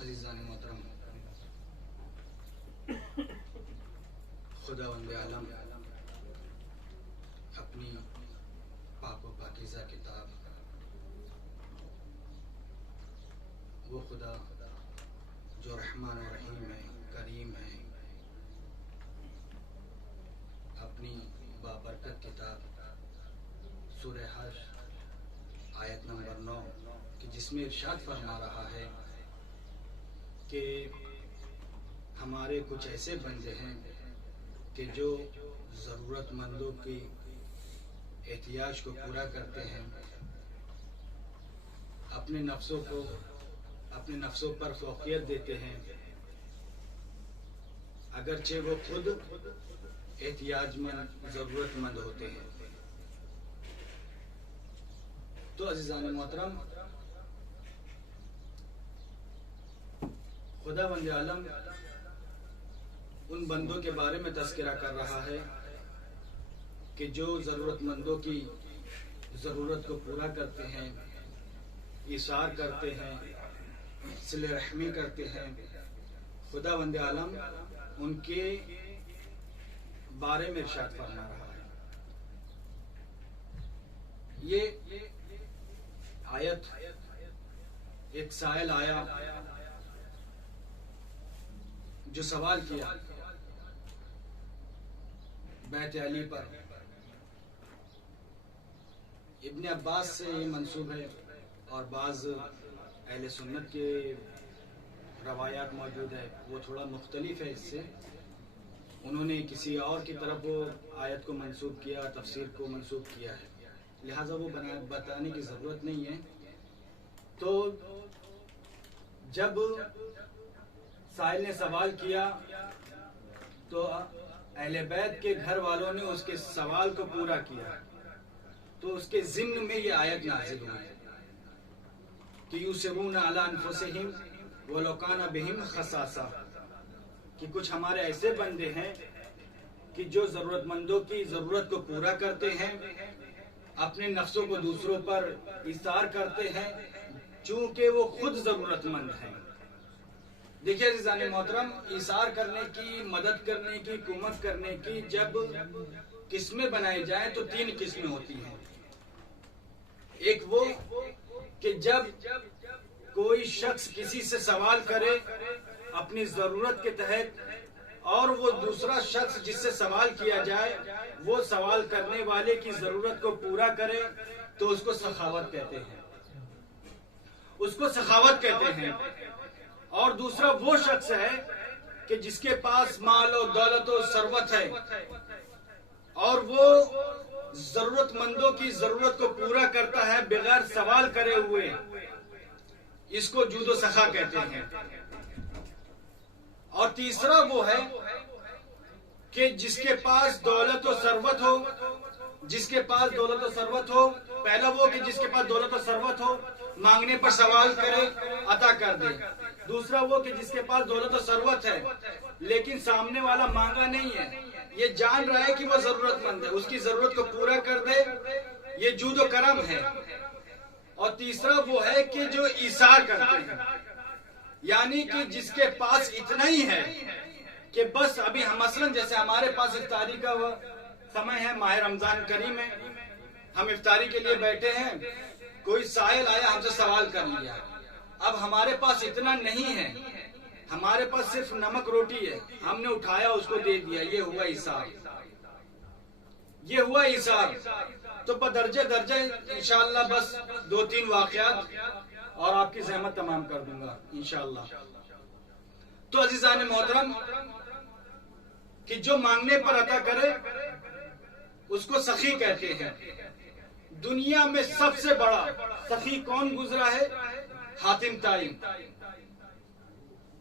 अज़ीज़ान मोहतरम, खुदावंद आलम अपनी पाक व पाकीज़ा किताब, वो खुदा जो रहमान और रहीम है, करीम है, अपनी बाबरकत किताब सूरह हश्र आयत नंबर 9 कि जिसमें इरशाद फरमा रहा है कि हमारे कुछ ऐसे बंदे हैं कि जो ज़रूरतमंदों की एहतियाज को पूरा करते हैं, अपने नफ्सों पर फौकियत देते हैं, अगरचे वो खुद एहतियाजमंद ज़रूरतमंद होते हैं। तो अज़ीज़ान मोहतरम, खुदावंद आलम उन बंदों के बारे में तज़किरा कर रहा है कि जो ज़रूरतमंदों की ज़रूरत को पूरा करते हैं, इशार करते हैं, सिले रहमी करते हैं। खुदावंद आलम उनके बारे में इरशाद फरमा रहा है। ये आयत, एक साइल आया जो सवाल किया बैत अली पर। इब्न अब्बास से ये मंसूब है और बाज़ अहले सुन्नत के रवायात मौजूद है, वो थोड़ा मुख्तलिफ है इससे। उन्होंने किसी और की तरफ वो आयत को मंसूब किया, तफसीर को मंसूब किया है, लिहाजा वो बताने की ज़रूरत नहीं है। तो जब साहिल ने सवाल किया तो अहले बैत के घर वालों ने उसके सवाल को पूरा किया, तो उसके ज़िम्न में ये आयत नाज़िल हुई कि युसिरूना अला अनफुसिहिम वलौ काना बिहिम खसासा, कि कुछ हमारे ऐसे बंदे हैं कि जो ज़रूरतमंदों की ज़रूरत को पूरा करते हैं, अपने नफ्सों को दूसरों पर इसार करते हैं चूंकि वो खुद ज़रूरतमंद हैं। देखिए अज़ीज़ान मोहतरम, इसार करने की, मदद करने की, कुमक करने की जब किस्में बनाई जाएं तो 3 किस्में होती हैं। एक वो कि जब कोई शख्स किसी से सवाल करे अपनी ज़रूरत के तहत, और वो दूसरा शख्स जिससे सवाल किया जाए वो सवाल करने वाले की ज़रूरत को पूरा करे, तो उसको सखावत कहते हैं, उसको सखावत कहते हैं। और दूसरा वो शख्स है कि जिसके पास माल और दौलत और सरवत है और वो ज़रूरतमंदों की ज़रूरत को पूरा करता है बगैर सवाल करे हुए, इसको जूदो सखा कहते हैं। और तीसरा वो है कि जिसके पास दौलत और सरवत हो, जिसके पास दौलत और सरवत हो, पहला वो कि जिसके पास दौलत और सरवत हो, मांगने पर सवाल करे अता कर दे। दूसरा वो कि जिसके पास दौलत और सरवत है लेकिन सामने वाला मांगा नहीं है, ये जान रहा है कि वो जरूरतमंद है, उसकी जरूरत को पूरा कर दे, ये जूद और करम है। और तीसरा वो है कि जो ईसार करते हैं, यानी कि जिसके पास इतना ही है कि बस अभी हम मसलन जैसे हमारे पास इफ्तारी का समय है, माह रमजान करीम है, हम इफ्तारी के लिए बैठे हैं, कोई साहिल आया हमसे सवाल कर लिया। अब हमारे पास इतना नहीं है, हमारे पास सिर्फ नमक रोटी है, हमने उठाया उसको दे दिया, ये हुआ हिसाब, ये हुआ हिसाब। तो बदर्जे दर्जे इंशाअल्लाह बस 2-3 वाकयात और आपकी ज़हमत तमाम कर दूंगा इंशाअल्लाह। तो अजीज़ान मोहतरम, कि जो मांगने पर अता करे उसको सखी कहते हैं। दुनिया में सबसे बड़ा सखी कौन गुजरा है? हातिम ताई।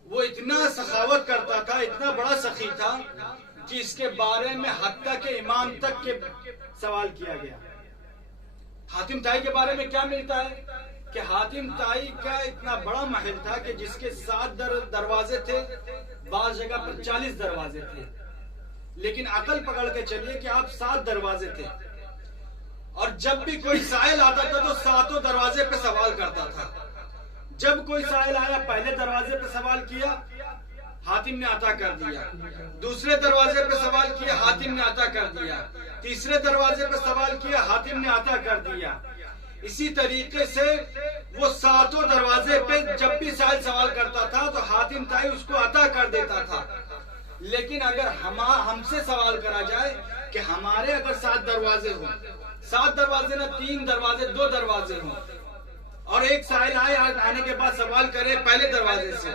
वो इतना सखावत करता था, इतना बड़ा सखी था कि इसके बारे में हत्ता के इमाम तक के सवाल किया गया। हातिम ताई के बारे में क्या मिलता है कि हातिम ताई का इतना बड़ा महल था कि जिसके 7 दरवाजे थे, बार जगह पर 40 दरवाजे थे, लेकिन अकल पकड़ के चलिए कि आप 7 दरवाजे थे। और जब भी कोई साहिल आता था तो 7 दरवाजे पे सवाल करता था। जब कोई साहिल आया, पहले दरवाजे पे सवाल किया, हातिम ने अता कर दिया। दूसरे दरवाजे पे सवाल किया, हातिम ने अता कर दिया। तीसरे दरवाजे पे सवाल किया, हातिम ने अता कर दिया। इसी तरीके से वो 7 दरवाजे पे जब भी साहिल सवाल करता था तो हातिम ताई उसको अता कर देता था। लेकिन अगर हमसे सवाल करा जाए कि हमारे अगर 7 दरवाजे हों, 7 दरवाजे ना 3 दरवाजे, 2 दरवाजे हों, और एक साहिल आने के बाद सवाल करे पहले दरवाजे से,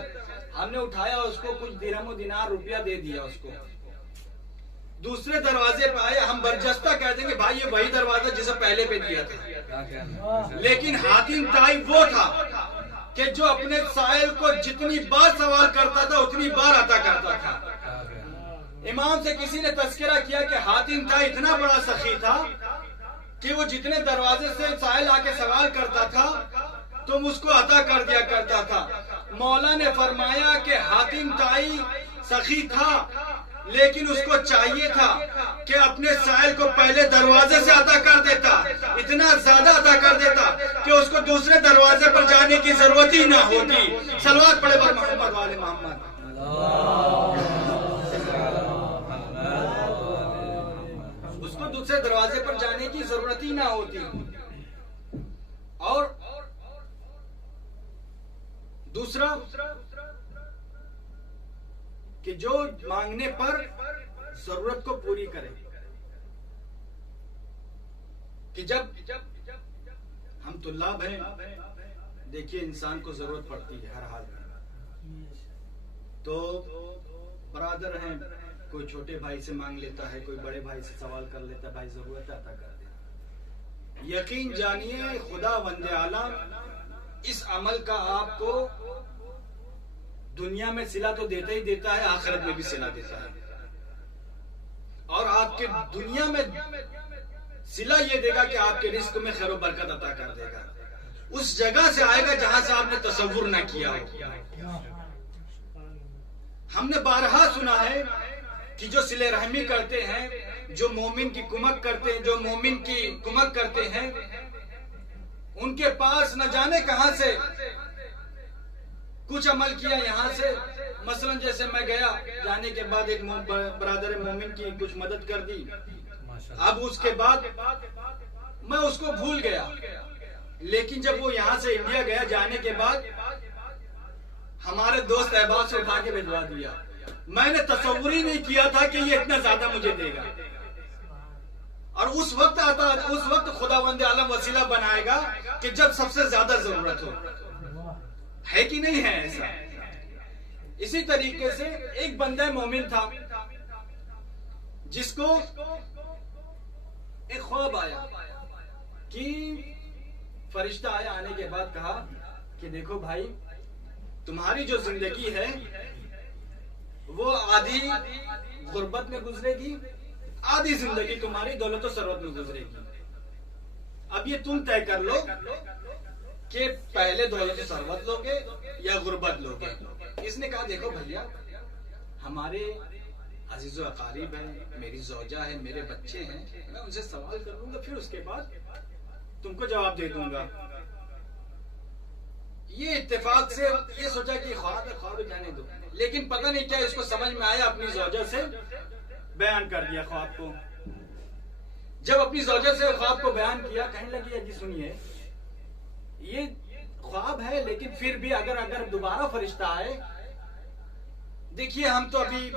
हमने उठाया उसको कुछ दिरहम दिनार रुपया दे दिया उसको। दूसरे दरवाजे पे आए, हम बरजस्ता कह देंगे भाई ये वही दरवाजा जिसे पहले पे दिया था। लेकिन हातिम ताई वो था कि जो अपने साहिल को जितनी बार सवाल करता था उतनी बार अता करता था। इमाम से किसी ने तस्करा किया कि हातिम ताई इतना बड़ा सखी था कि वो जितने दरवाजे से साहिल आके सवाल करता था तुम उसको अता कर दिया करता था। मौला ने फरमाया कि हातिम ताई सखी था, लेकिन उसको चाहिए था कि अपने साहिल को पहले दरवाजे से अता कर देता, इतना ज्यादा अता कर देता कि उसको दूसरे दरवाजे पर जाने की जरूरत ही ना होती। सलवात पढ़े बर मोहम्मद वाले मोहम्मद। उसको दूसरे दरवाजे पर जाने की जरूरत ही ना होती। और दूसरा कि जो मांगने पर जरूरत को पूरी करे। कि जब हम तुल्लाब हैं, देखिए इंसान को जरूरत पड़ती है हर हाल में। तो बरादर हैं, कोई छोटे भाई से मांग लेता है, कोई बड़े भाई से सवाल कर लेता है, भाई जरूरत है अता कर दे। यकीन जानिए खुदा वंदे आलम इस अमल का आपको दुनिया में सिला तो देता ही देता है, आखिरत में भी सिला देता है। और आपके दुनिया में सिला ये देगा कि आपके रिस्क में खैर बरकत अता कर देगा। उस जगह से आएगा जहां से आपने तसव्वुर न किया हो। हमने बारहा सुना है कि जो सिले रहमी करते हैं, जो मोमिन की कुमक करते हैं, जो मोमिन की कुमक करते हैं, उनके पास न जाने कहां से कुछ अमल किया। यहाँ से मसलन जैसे मैं गया, जाने के बाद एक बरादर मोमिन की कुछ मदद कर दी, अब उसके बाद मैं उसको भूल गया। लेकिन जब वो यहाँ से इंडिया गया, जाने के बाद हमारे दोस्त अहबाब से उठा के भिजवा दिया। मैंने तसव्वुर ही नहीं किया था कि ये इतना ज्यादा मुझे देगा। और उस वक्त खुदावंद आलम वसीला बनाएगा कि जब सबसे ज्यादा जरूरत हो। है कि नहीं है ऐसा? इसी तरीके से एक बंदा मोमिन था जिसको एक ख्वाब आया कि फरिश्ता आया, आने के बाद कहा कि देखो भाई, तुम्हारी जो जिंदगी है वो आधी गुर्बत में गुजरेगी, आधी जिंदगी तुम्हारी दौलत और सरवत में गुजरेगी। अब ये तुम तय कर लो कि पहले दौलत और सरवत लोगे या गुर्बत लोगे। इसने कहा देखो भैया, हमारे अजीज़ो अकारीब है, मेरी ज़ौजा है, मेरे बच्चे हैं, मैं उनसे सवाल कर लूंगा, फिर उसके बाद तुमको जवाब दे दूंगा। ये इत्तेफाक से ये सोचा कि ख्वाब जाने दो, लेकिन पता नहीं क्या इसको समझ में आया, अपनी ज़ौजा से बयान कर दिया ख्वाब को। जब अपनी ज़ौजा से ख्वाब को बयान किया, कहने लगी जी सुनिए, ये ख्वाब है लेकिन फिर भी अगर दोबारा फरिश्ता आए, देखिए हम तो अभी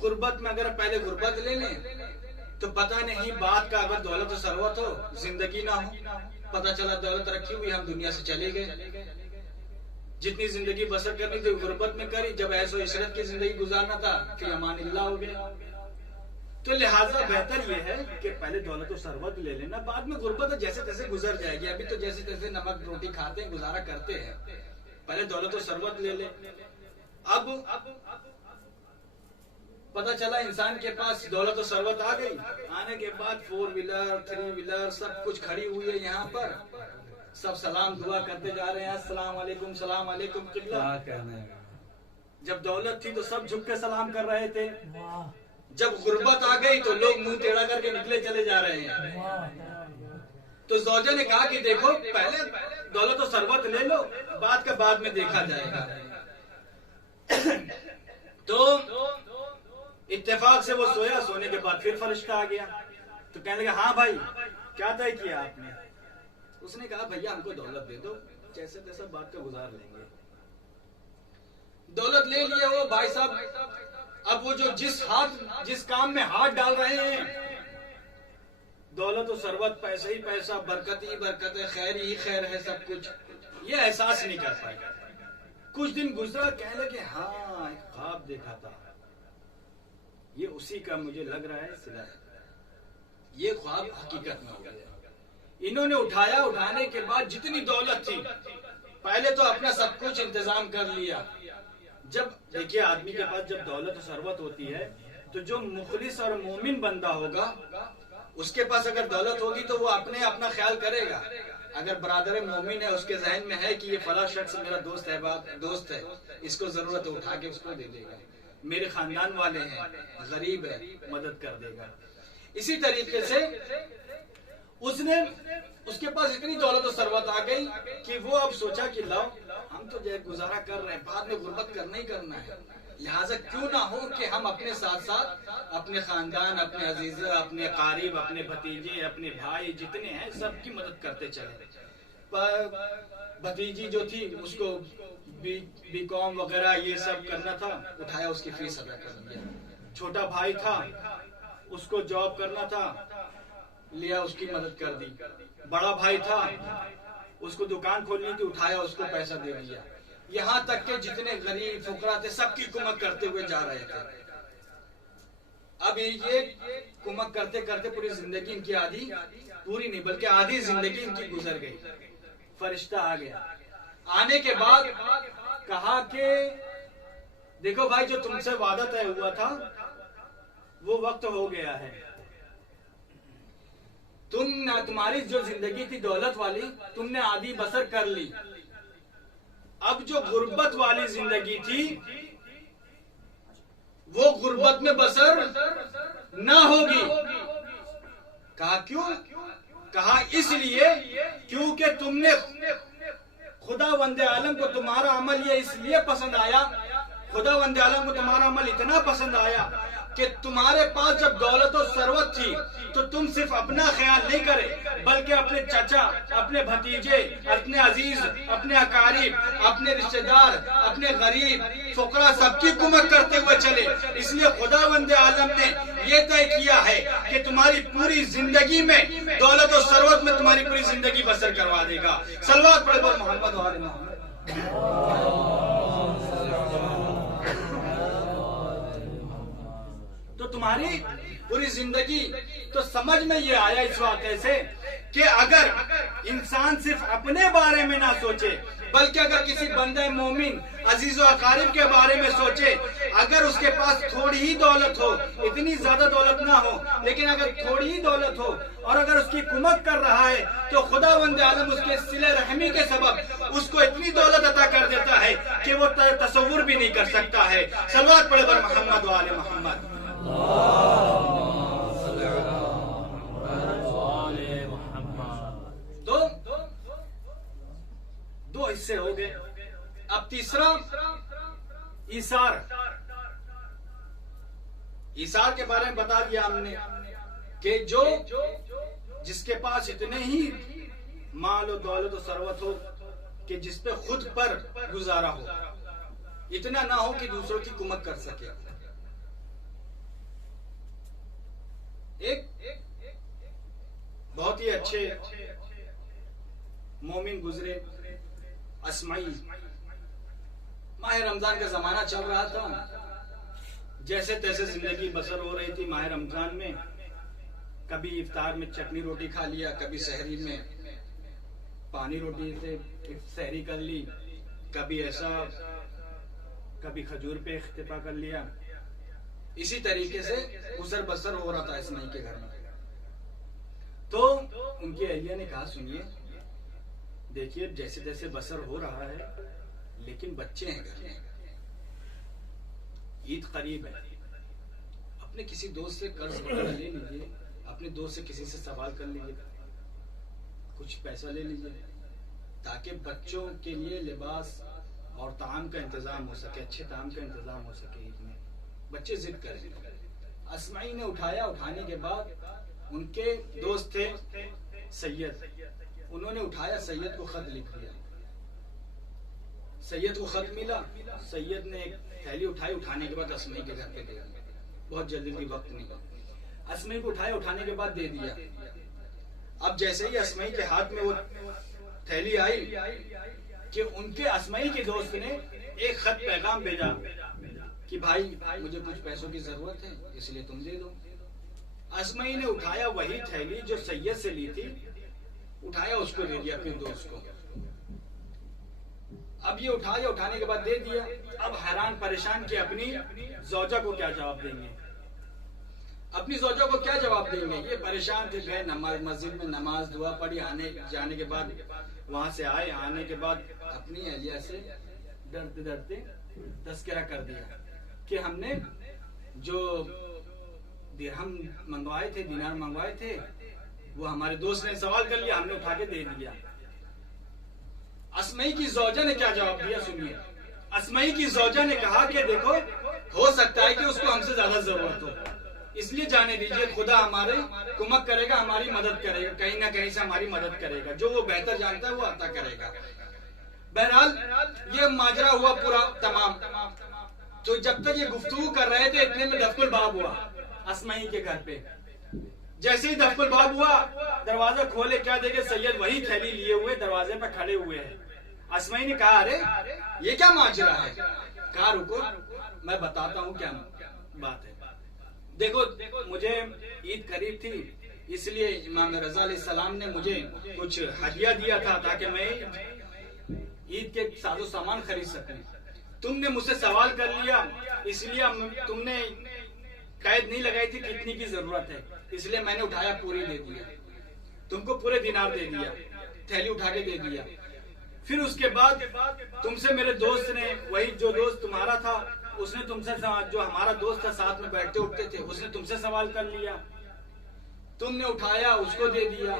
गुर्बत में, अगर पहले गुर्बत ले लें तो पता नहीं बात का, अगर दौलत और सरवत हो, जिंदगी ना हो, पता चला दौलत रखी हुई, हम दुनिया से चले गए, जितनी जिंदगी बसर करनी थी गुर्बत में करी, जब ऐसो इशरत की जिंदगी गुजारना था फिर अमानिल्लाह हो गया। तो लिहाजा बेहतर यह है कि पहले दौलत और सरवत ले लेना, बाद में गुर्बत जैसे तैसे गुजर जाएगी। अभी तो जैसे तैसे नमक रोटी खाते हैं, गुजारा करते हैं, पहले दौलत और सरवत ले ले। अब पता चला इंसान के पास दौलत और सरवत आ गई, आने के बाद 4 व्हीलर 3 व्हीलर सब कुछ खड़ी हुई है यहाँ पर, सब सलाम दुआ करते जा रहे हैं, अस्सलाम वालेकुम सलाम वालेकुम किबला। जब दौलत थी तो सब झुक के सलाम कर रहे थे, जब गुर्बत आ गई तो लोग मुंह टेढ़ा करके निकले चले जा रहे हैं। तो ज़ौजा ने कहा कि देखो पहले दौलत और सरवत ले लो, बात का बाद में देखा जाएगा। तो इत्तेफाक से वो सोया, सोने के बाद फिर फरिश्ता आ गया। तो कहने लगा हाँ भाई क्या तय किया आपने? उसने कहा भैया हमको दौलत दे दो, जैसे तैसे बात का गुजार लेंगे। दौलत ले लिया वो भाई साहब। अब वो जो जिस काम में हाथ डाल रहे हैं, दौलत और सरवत, पैसा ही पैसा, बरकत ही बरकत है, खैर ही खैर है, सब कुछ ये एहसास नहीं कर पाए। कुछ दिन गुजरा, कहने लगे हाँ एक ख्वाब देखा था, ये उसी का मुझे लग रहा है सिला है, ये ख्वाब हकीकत में हो गया। इन्होंने उठाया, उठाने के बाद जितनी दौलत थी, पहले तो अपना सब कुछ इंतजाम कर लिया। जब देखिए आदमी के पास जब दौलत और सरवत होती है तो जो मुखलिस और मोमिन बंदा होगा, उसके पास अगर दौलत होगी तो वो अपना ख्याल करेगा। अगर बरादर मोमिन है, उसके जहन में है कि ये फला शख्स मेरा दोस्त है, इसको जरूरत है उठा के उसको दे देगा, मेरे खानदान वाले हैं, गरीब है, मदद कर देगा। इसी तरीके से उसके पास इतनी दौलत और सरवत आ गई कि वो अब सोचा कि लाओ हम तो जो गुजारा कर रहे हैं, बाद में गुर्बत करना ही करना है, लिहाजा क्यों ना हो कि हम अपने साथ साथ अपने खानदान, अपने अजीज, अपने कारीब, अपने भतीजे, अपने भाई जितने हैं सबकी मदद करते चले। भतीजी जो थी उसको बीकॉम वगैरह ये सब करना था, उठाया उसकी फीस अदा कर दिया। छोटा भाई था उसको जॉब करना था, लिया उसकी मदद कर दी। बड़ा भाई था उसको दुकान खोलनी थी, उठाया उसको पैसा दे दिया। यहाँ तक के जितने गरीब फुकरा थे सबकी कुमक करते हुए जा रहे थे। अब ये कुमक करते करते पूरी जिंदगी इनकी आधी पूरी नहीं बल्कि आधी जिंदगी इनकी गुजर गई। फरिश्ता आ गया, आने के बाद कहा कि देखो भाई जो तुमसे वादा तय हुआ था वो वक्त हो गया है, तुम्हारी जो जिंदगी थी दौलत वाली तुमने आधी बसर कर ली, अब जो गुर्बत वाली जिंदगी थी वो गुर्बत में बसर ना होगी। कहा क्यों? कहा इसलिए क्योंकि तुमने खुदा वंदे आलम को तुम्हारा अमल ये इसलिए पसंद आया, खुदा वंदे आलम को तुम्हारा अमल इतना पसंद आया कि तुम्हारे पास जब दौलत और सरवत थी तो तुम सिर्फ अपना ख्याल नहीं करे बल्कि अपने चाचा, अपने भतीजे, अपने अजीज, अपने अकारीब, अपने रिश्तेदार, अपने गरीब फुकरा सबकी कुमक करते हुए चले। इसलिए खुदा वंदे आलम ने ये तय किया है कि तुम्हारी पूरी जिंदगी में दौलत और सरवत में तुम्हारी पूरी जिंदगी बसर करवा देगा। सल्लल्लाहु अलैहि मोहम्मद वाले मोहम्मद। तो तुम्हारी पूरी जिंदगी, तो समझ में ये आया इस वाक़े से कि अगर इंसान सिर्फ अपने बारे में ना सोचे बल्कि अगर किसी बंदे मोमिन अजीज व अकारिब के बारे में सोचे, अगर उसके पास थोड़ी ही दौलत हो, इतनी ज्यादा दौलत ना हो लेकिन अगर थोड़ी ही दौलत हो और अगर उसकी कुमक कर रहा है तो खुदा वंदे आलम उसके सिले रहमी के सबब उसको इतनी दौलत अता कर देता है कि वो तसव्वुर भी नहीं कर सकता है। सल्लल्लाहु अलैहि मोहम्मद व आले मोहम्मद। तो दो हिस्से हो गए। अब तीसरा ईसार। ईसार के बारे में बता दिया हमने कि जो जिसके पास इतने ही माल और दौलत और सरवत हो कि जिस पे खुद पर गुजारा हो, इतना ना हो कि दूसरों की कुमक कर सके। एक बहुत ही अच्छे मोमिन गुजरे, अस्माई। माह रमजान का जमाना चल रहा था, जैसे तैसे जिंदगी बसर हो रही थी माह रमजान में। कभी इफ्तार में चटनी रोटी खा लिया, कभी सहरी में पानी रोटी से सहरी कर ली, कभी ऐसा, कभी खजूर पे इख्तिफा कर लिया। इसी तरीके से गुजर बसर हो रहा था इस्माइल के घर में। तो उनकी अहलिया ने कहा, सुनिए, देखिए जैसे जैसे बसर हो रहा है, लेकिन बच्चे हैं घर में, ईद करीब है, अपने किसी दोस्त से कर्ज वगैरह ले लीजिए, अपने दोस्त से किसी से सवाल कर लीजिए, कुछ पैसा ले लीजिए, ताकि बच्चों के लिए लिबास और ताम का इंतजाम हो सके, अच्छे ताम का इंतजाम हो सके ईद में। बच्चे जिद करें। अस्माई ने उठाया, उठाने के बाद उनके दोस्त थे सैयद, उन्होंने उठाया, सैयद को खत लिख दिया। सैयद को खत मिला, सैयद ने एक थैली उठाई, उठाने के बाद अस्माई के घर पे दे दिया। बहुत जल्दी, वक्त नहीं। अस्माई को उठाया, उठाने के बाद दे दिया। अब जैसे ही अस्माई के हाथ में वो थैली आई कि उनके अस्माई के दोस्त ने एक खत पैगाम भेजा कि भाई मुझे कुछ पैसों की जरूरत है, इसलिए तुम दे दो। अस्माई ने उठाया, वही थैली जो सैयद से ली थी, उठाया, उसको दे दिया अपने दोस्त को। अब ये उठाया, उठाने के बाद दे दिया। अब हैरान परेशान कि अपनी जौजा को क्या जवाब देंगे, अपनी जौजा को क्या जवाब देंगे। ये परेशान थे, गए नमाज, मस्जिद में नमाज दुआ पढ़ी, आने जाने के बाद वहां से आए, आने के बाद अपनी अहलिया से डरते डरते तस्करा कर दिया कि हमने जो दिरहम मंगवाए थे, दिनार मंगवाए थे, वो हमारे दोस्त ने सवाल कर लिया, हमने उठा के दे दिया। अस्माई की जौजा ने क्या जवाब दिया, सुनिए। अस्माई की जौजा ने कहा कि देखो, हो सकता है कि उसको हमसे ज्यादा जरूरत हो, इसलिए जाने दीजिए, खुदा हमारे कुमक करेगा, हमारी मदद करेगा, कहीं ना कहीं से हमारी मदद करेगा, जो वो बेहतर जानता है वो अता करेगा। बहरहाल ये माजरा हुआ पूरा तमाम। तो जब तक ये गुफ्तगू कर रहे थे, इतने में दफकुल बाब हुआ अस्माई के घर पे। जैसे ही दफकुल बाब हुआ, दरवाजा खोले, क्या देखे, सैयद वही थैली लिए हुए दरवाजे पर खड़े हुए हैं। अस्माई ने कहा, अरे ये क्या माजरा है। कहा, रुको मैं बताता हूँ क्या बात है। देखो, मुझे ईद करीब थी, इसलिए इमाम रजा अलैहिस्सलाम ने मुझे कुछ हदिया दिया था ताकि मैं ईद के साजो सामान खरीद सकूं। तुमने मुझसे सवाल कर लिया, इसलिए तुमने कैद नहीं लगाई थी कितनी की जरूरत है, इसलिए मैंने उठाया, पूरी दे दिया, तुमको पूरे दिनार दे दिया, थैली उठा के दे दिया। फिर उसके बाद तुमसे मेरे दोस्त ने, वही जो दोस्त तुम्हारा था, उसने तुमसे, जो हमारा दोस्त था साथ में बैठते उठते थे, उसने तुमसे सवाल कर लिया, तुमने उठाया, उसको दे दिया,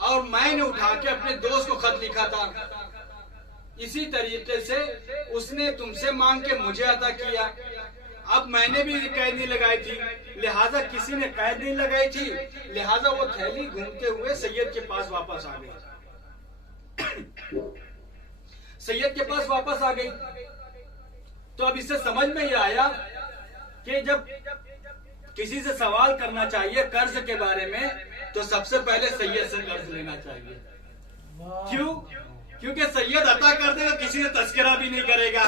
और मैंने उठा के अपने दोस्त को खत लिखा था। इसी तरीके से उसने तुमसे मांग के मुझे अता किया। अब मैंने भी कैद नहीं लगाई थी, लिहाजा किसी ने कैद नहीं लगाई थी, लिहाजा वो थैली घूमते हुए सैयद के पास वापस आ गई। सैयद के पास वापस आ गई। तो अब इससे समझ में ये आया कि जब किसी से सवाल करना चाहिए कर्ज के बारे में, तो सबसे पहले सैयद से कर्ज लेना चाहिए। क्यों? क्योंकि सैयद अता कर देगा, किसी से तस्करा भी नहीं करेगा।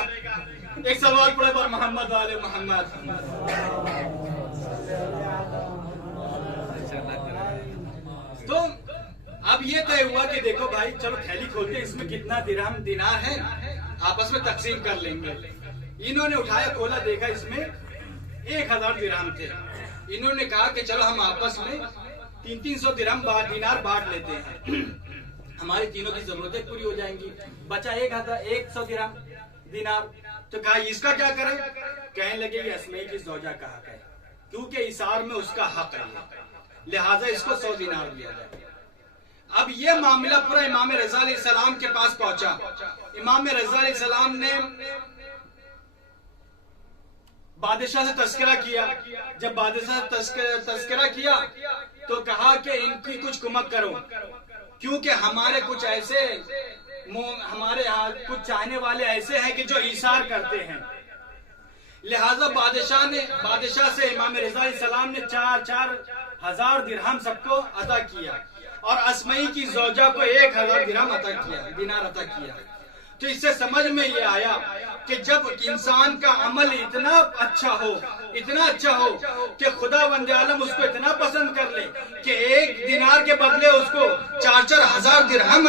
एक सवाल पड़े पर मोहम्मद वाले मोहम्मद। तो अब ये तय हुआ कि देखो भाई, चलो थैली खोलते, इसमें कितना दिरहम दिनार है, आपस में तकसीम कर लेंगे। इन्होंने उठाया, खोला, देखा इसमें 1000 दिरहम थे। इन्होंने कहा कि चलो हम आपस में 300 दिरहम दिनार बांट लेते हैं, हमारी तीनों की जरूरतें पूरी हो जाएंगी। बचा 100 दिनार। तो कहा इसका क्या करें? कहने लगे ये अस्माई की ज़ौजा का हक है, क्योंकि इसार में उसका हक है, लिहाजा इसको 100 दिनार दिया जाए। अब ये मामला पूरा इमाम रज़ा अलैहिस्सलाम के पास पहुंचा। इमाम रज़ा अलैहिस्सलाम ने बादशाह से तस्करा किया। जब बादशाह से तस्करा किया तो कहा कि इनकी कुछ कुमक करो, क्योंकि हमारे कुछ ऐसे हमारे यहाँ कुछ चाहने वाले ऐसे हैं कि जो ईसार करते हैं। लिहाजा बादशाह से इमाम रिज़ा सलाम ने 4,000 दिरहम सबको अता किया और अस्मई की ज़ौजा को 1,000 दिनार अता किया। तो इससे समझ में ये आया कि जब इंसान का अमल इतना अच्छा हो कि खुदा वंदे आलम उसको इतना पसंद कर ले कि 1 दिनार के बदले उसको 4,000 हजार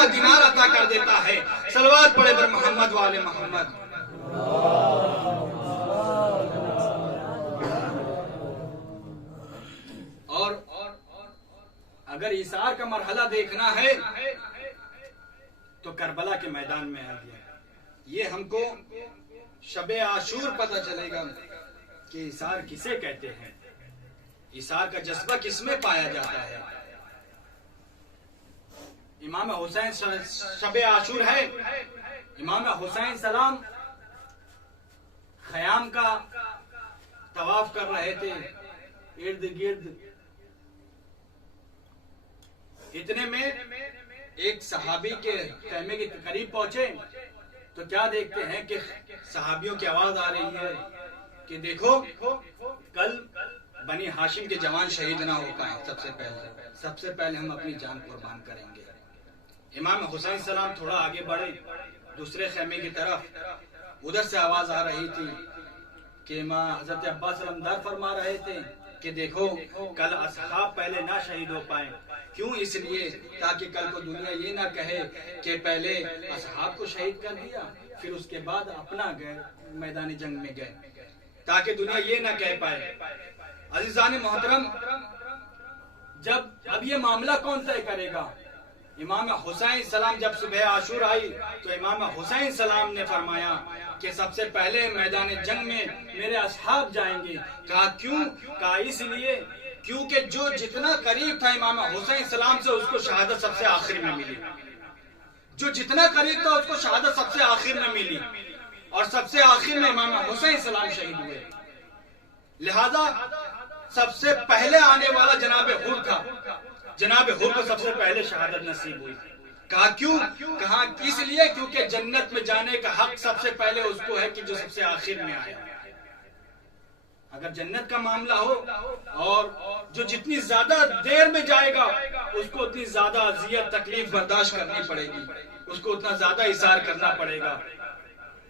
दिनार अता कर देता है। सलवात पढ़े बर मोहम्मद वाले मोहम्मद। और अगर ईसार का मरहला देखना है तो करबला के मैदान में आ गया। ये हमको शबे आशूर पता चलेगा कि ईसार किसे कहते हैं, ईसार का जज्बा किसमें पाया जाता है। इमाम हुसैन शबे आशूर है। इमाम हुसैन सलाम खयाम का तवाफ कर रहे थे, इर्द गिर्द। इतने में एक सहाबी के खैमे के करीब पहुंचे तो क्या देखते हैं कि सहाबियों की आवाज आ रही है कि देखो कल बनी हाशिम के जवान शहीद ना हो पाए, सबसे पहले हम अपनी जान कुर्बान करेंगे। इमाम हुसैन सलाम थोड़ा आगे बढ़े दूसरे खैमे की तरफ। उधर से आवाज आ रही थी कि मां हजरत अब्बास सलाम दर फरमा रहे थे कि देखो कल असहाब पहले ना शहीद हो पाए। क्यों? इसलिए ताकि कल को दुनिया ये ना कहे कि पहले असहाब को शहीद कर दिया फिर उसके बाद अपना गए मैदानी जंग में गए, ताकि दुनिया ये ना कह पाए। अजीजान मोहतरम, जब अब ये मामला कौन तय करेगा? इमाम हुसैन सलाम जब सुबह आशूर आई तो इमाम हुसैन सलाम ने फरमाया कि सबसे पहले मैदान जंग में मेरे असहाब जाएंगे। कहा क्यों? कहा इसलिए क्योंकि जो जितना करीब था इमाम हुसैन सलाम से उसको शहादत सबसे आखिर में मिली। जो जितना करीब था उसको शहादत सबसे आखिर में मिली और सबसे आखिर में इमाम हुसैन सलाम शहीद हुए। लिहाजा सबसे पहले आने वाला जनाब हुर था। जनाब हुर को सबसे पहले शहादत नसीब हुई। कहा क्यों? कहा इसलिए क्योंकि जन्नत में जाने का हक सबसे पहले उसको है कि जो सबसे आखिर में आया। अगर जन्नत का मामला हो और जो जितनी ज्यादा देर में जाएगा उसको उतनी ज्यादा अजियत तकलीफ बर्दाश्त करनी पड़ेगी, उसको उतना ज्यादा इसार करना पड़ेगा।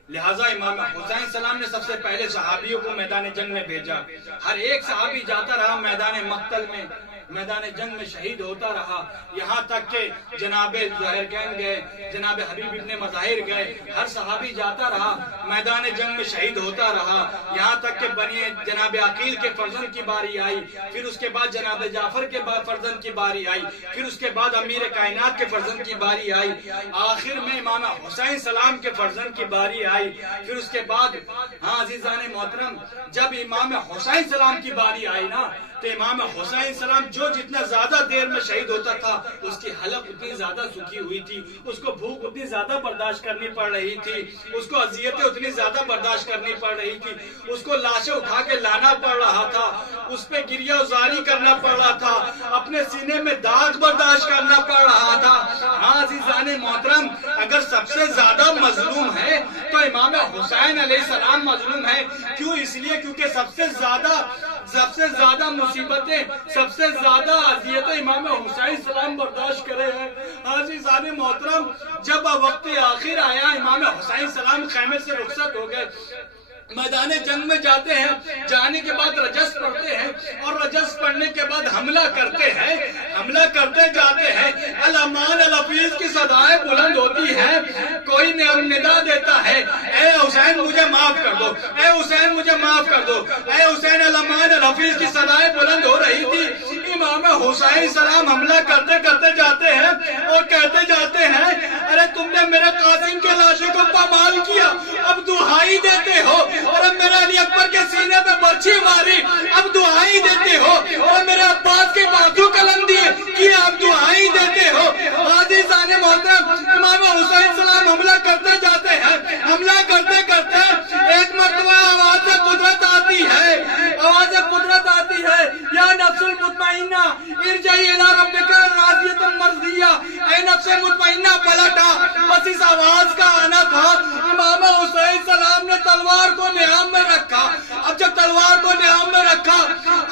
लिहाजा इमाम हुसैन सलाम ने सबसे पहले सहाबियों को मैदान जंग में भेजा। हर एक सहाबी जाता रहा मैदान मक्तल में, मैदान जंग में शहीद होता रहा। यहाँ तक के जनाबे ज़ुहैरकैन गए, जनाबे हबीब इब्ने मज़ाहिर गए, हर सहाबी जाता रहा मैदान जंग में शहीद होता रहा। यहाँ तक के बनी जनाबे अकील के फर्जंद की बारी आई, फिर उसके बाद जनाबे जाफर के फर्जंद की बारी आई, फिर उसके बाद अमीर कायनात के फर्जंद की बारी आई, आखिर में इमाम हुसैन सलाम के फर्जंद की बारी आई। फिर उसके बाद हाँ अजीजान मोहतरम, जब इमाम हुसैन सलाम की बारी आई ना तो इमाम हुसैन सलाम जो जितना ज्यादा देर में शहीद होता था उसकी हलक उतनी ज्यादा सूखी हुई थी, उसको भूख उतनी ज्यादा बर्दाश्त करनी पड़ रही थी, उसको अजियतें उतनी ज्यादा बर्दाश्त करनी पड़ रही थी, उसको लाशें उठा के लाना पड़ रहा था, उस पे गिरिया उजारी करना पड़ रहा था, अपने सीने में दाग बर्दाश्त करना पड़ रहा था। हाँ अज़ीज़ाने मोहतरम, अगर सबसे ज्यादा मजलूम है तो इमाम हुसैन अलैहिस्सलाम मजलूम है। क्यों? इसलिए क्योंकि सबसे ज्यादा मुसीबतें, सबसे ज्यादा अजियतें इमाम हुसैन सलाम बर्दाश्त करे हैं। अज़ीज़ाने मोहतरम, जब वक्त आखिर आया इमाम हुसैन सलाम खैमे से रुखसत हो गए, मैदान जंग में जाते हैं, जाने के बाद रजस पढ़ते हैं और रजस पढ़ने के बाद हमला करते हैं, हमला करते जाते हैं। अल अमान अल हफीज की सदाएं बुलंद होती हैं, कोई निदा देता है ए हुसैन मुझे माफ कर दो, ए हुसैन मुझे माफ कर दो, ए हुसैन अल अमान अल हफीज की सदाएं बुलंद हो रही थी। इमाम हुसैन सलाम हमला करते करते जाते हैं और कहते जाते हैं अरे तुमने मेरे कासिम के लाशों को पमाल किया, अब दुहाई देते हो, और मेरे अली अकबर के सीने पे बर्छी मारी, अब दुहाई देते हो, और मेरे अब्बास के बाजू कलम दिए कि अब दुहाई देते हो। अज़ीज़ाने मोहतरम, इमाम हुसैन सलाम हमला करते जाते हैं, हमला करते करते एक मर्तबा आवाज़ कुदरत आती है, आवाज़ कुदरत आती है, या नफ्सुल मुतमइन्ना इरजाई इला रब्बिका राज़ियतन मर्ज़िया, ऐ नफ्से मुतमइन्ना पलटा। बस इस आवाज का आना था। इमाम हुसैन सलाम ने तलवार को नियाम में रखा। अब जब तलवार को नियाम में रखा,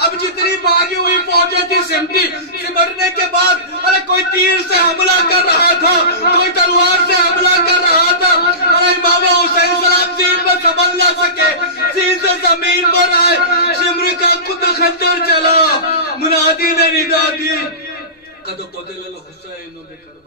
अब जितनी भागी हुई फौजें थी सिमटने के बाद, अरे कोई तीर से हमला कर रहा था, कोई तलवार से हमला कर रहा था। अरे इमाम हुसैन सलाम जीन में संभल ना सके, सीन से जमीन पर आए, शिमर का खुद खंजर चला, मुनादी ने निदा दी, कद क़ुतिल हुसैन बिकरबला।